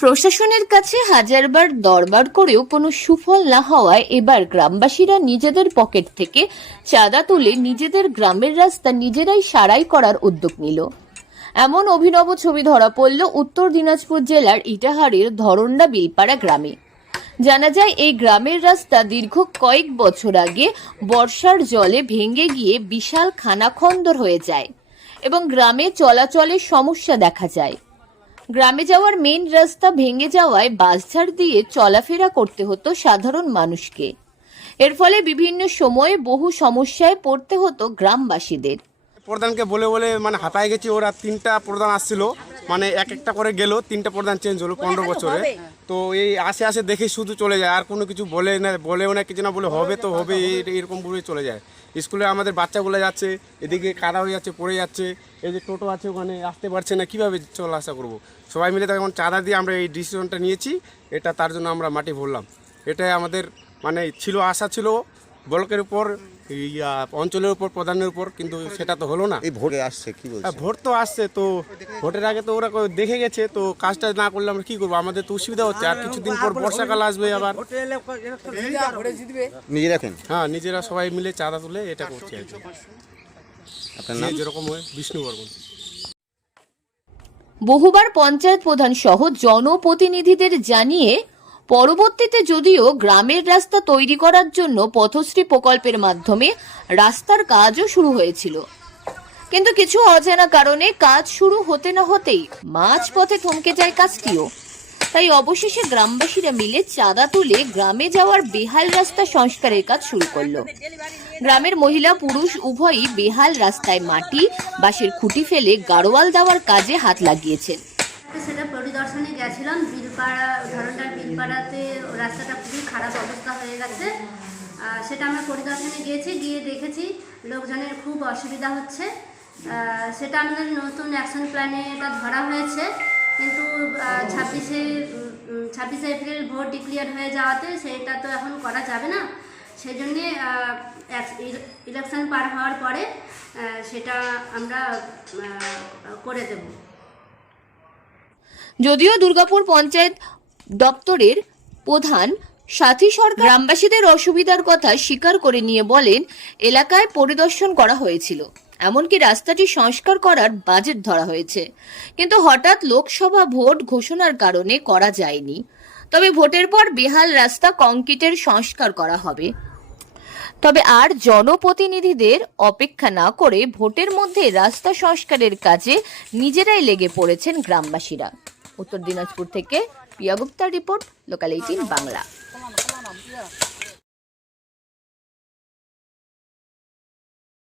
প্রশাসনের কাছে হাজারবার দরবার করেও কোনো সুফল না হওয়ায় এবার গ্রামবাসীরা নিজেদের পকেট থেকে চাঁদা তুলে নিজেদের গ্রামের রাস্তা নিজেরাই সারাই করার উদ্যোগ নিল। এমন অভিনব ছবি ধরা পড়ল উত্তর দিনাজপুর জেলার ইটাহারের ধরন্ডা বিলপাড়া গ্রামে। জানা যায় এই গ্রামের রাস্তা দীর্ঘ কয়েক বছর আগে বর্ষার জলে ভেঙে গিয়ে বিশাল খানাখন্দর হয়ে যায় এবং গ্রামে চলাচলের সমস্যা দেখা যায়। গ্রামে যাওয়ার মেইন রাস্তা ভেঙে যাওয়ায় বাসঝাড় দিয়ে চলাফেরা করতে হতো সাধারণ মানুষকে। এর ফলে বিভিন্ন সময়ে বহু সমস্যায় পড়তে হতো গ্রামবাসীদের। প্রধানকে বলে বলে মানে হাঁপায় গেছি। ওরা 3টা প্রধান আসছিল, মানে এক একটা করে গেল, 3টা প্রধান চেঞ্জ হলো 15 বছরে। তো এই আসে দেখে শুধু চলে যায়, আর কোনো কিছু বলেও না, কিছু না বলে হবে তো হবে, এরকম বলে চলে যায়। স্কুলে আমাদের বাচ্চাগুলো যাচ্ছে, এদিকে কাদা হয়ে যাচ্ছে, পড়ে যাচ্ছে। এই যে টোটো আছে ওখানে আসতে পারছে না, কীভাবে চলা আসা করবো? সবাই মিলে তখন চাঁদা দিয়ে আমরা এই ডিসিশনটা নিয়েছি। এটা তার জন্য আমরা মাটি ভরলাম। এটাই আমাদের মানে ছিল, আশা ছিল ব্লকের উপর, অঞ্চলের উপর, প্রধানের উপর, কিন্তু সেটা তো হলো না। এই ভোটে আসছে কি বলছে? ভোট তো আসছে, তো ভোটের আগে তো ওরা দেখে গেছে, তো কাজটা না করলে আমরা কি করবো? আমাদের তো অসুবিধা হচ্ছে। আর কিছুদিন পর বর্ষাকাল আসবে আবার। নিজেরা কেন? হ্যাঁ, নিজেরা সবাই মিলে চাঁদা তুলে এটা করছে আর কি। আপনার নাম? যেরকম হয় বিষ্ণু বর্মন। বহুবার পঞ্চায়েত প্রধান সহ জনপ্রতিনিধিদের জানিয়ে পরবর্তীতে যদিও গ্রামের রাস্তা তৈরি করার জন্য পথশ্রী প্রকল্পের মাধ্যমে রাস্তার কাজও শুরু হয়েছিল, কিন্তু কিছু অজানা কারণে কাজ শুরু হতে না হতেই মাঝপথে থমকে যায় কাজটিও। তাই অবশেষে গ্রামবাসীরা মিলে চাঁদা তুলে গ্রামে যাওয়ার বেহাল রাস্তা সংস্কারের কাজ শুরু করলো। গ্রামের মহিলা পুরুষ উভয়ই বেহাল রাস্তায় মাটি বাঁশের খুঁটি ফেলে গাড়োয়াল দেওয়ার কাজে হাত লাগিয়েছেন। সেটা পরিদর্শনে গেছিলাম বিলপাড়া, ধরনটার বিলপাড়াতে রাস্তাটা খুবই খারাপ অবস্থা হয়ে গেছে। সেটা আমরা পরিদর্শনে গিয়েছি, গিয়ে দেখেছি লোকজনের খুব অসুবিধা হচ্ছে। সেটা আমাদের নতুন অ্যাকশন প্ল্যানে এটা ধরা হয়েছে, কিন্তু 26শে এপ্রিল ভোট ডিক্লেয়ার হয়ে যাওয়াতে সেটা তো এখন করা যাবে না। সেই জন্যে ইলেকশন পার হওয়ার পরে সেটা আমরা করে দেব। যদিও দুর্গাপুর পঞ্চায়েত দপ্তরের প্রধান সাথী সরকার গ্রামবাসীদের অসুবিধার কথা স্বীকার করে নিয়ে বলেন, এলাকায় পরিদর্শন করা হয়েছিল, এমনকি রাস্তাটি সংস্কার করার বাজেট ধরা হয়েছে, কিন্তু হঠাৎ লোকসভা ভোট ঘোষণার কারণে করা যায়নি। তবে ভোটের পর বেহাল রাস্তা কংক্রিটের সংস্কার করা হবে। তবে আর জনপ্রতিনিধিদের অপেক্ষা না করে ভোটের মধ্যে রাস্তা সংস্কারের কাজে নিজেরাই লেগে পড়েছেন গ্রামবাসীরা। উত্তর দিনাজপুর থেকে প্রিয়া গুপ্তার রিপোর্ট, লোকাল 18 বাংলা।